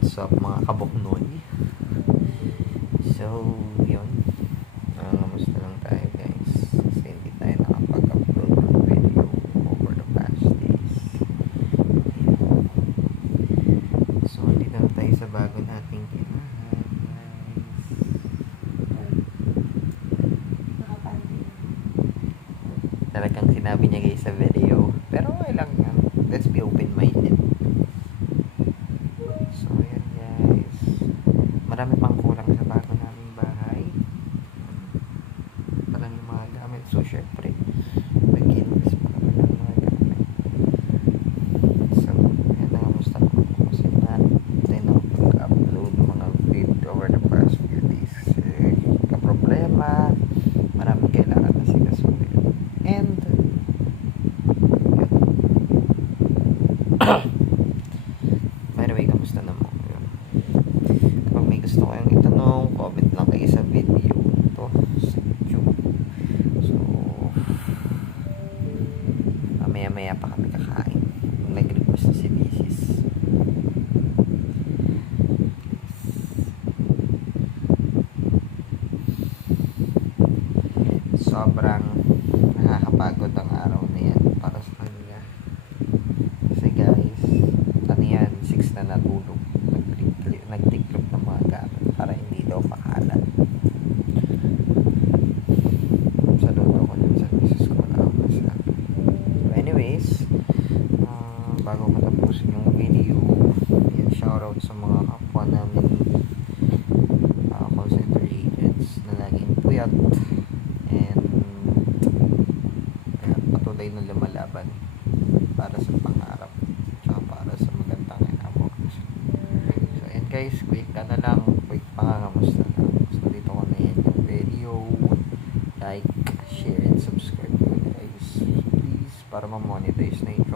What's up mga kabuknoy? So, yun. Kamusta lang tayo guys? Kasi hindi tayo nakapag-upload ng video over the past days. So, hindi na tayo sa bago nating tinahan guys. Talagang sinabi niya guys sa video. Pero okay lang yan. Let's be open-minded. So, ayan guys. Marami pang kulang sa bago naming bahay. Parang yung mga gamit. So, syempre, nag-inis pa kami ng mga gamit. So, ayan na. Kamusta naman po kasi natin na pag-upload mga video over the past few days. Kasi, ka-problema. Maraming kailangan na sigasunin. And, by the way, kamusta naman? Kapag may gusto kayong itanong, comment lang kayo sa video ito sa YouTube. So, maya pa kami kakain. Nag-request na si Mrs. Sobrang nakakapagod ang araw na yan para sa kanila. Kasi guys, ano yan, 6 na natulog. Nagtiklop ng mga gamit para hindi daw makalat. Saludo ko yun sa misis ko na ako sa. So anyways, bago ko tapusin yung video, yan, shoutout sa mga kapwa namin call center agents na laging puyat and patuloy na lumalaban para sa pangarap tsaka para sa magandang kinabukasan. So ayan guys, quick na lang, quick pangangamusta lang. So dito ko na yan yung video. Like, share, and subscribe guys, please, para ma-monetize na yung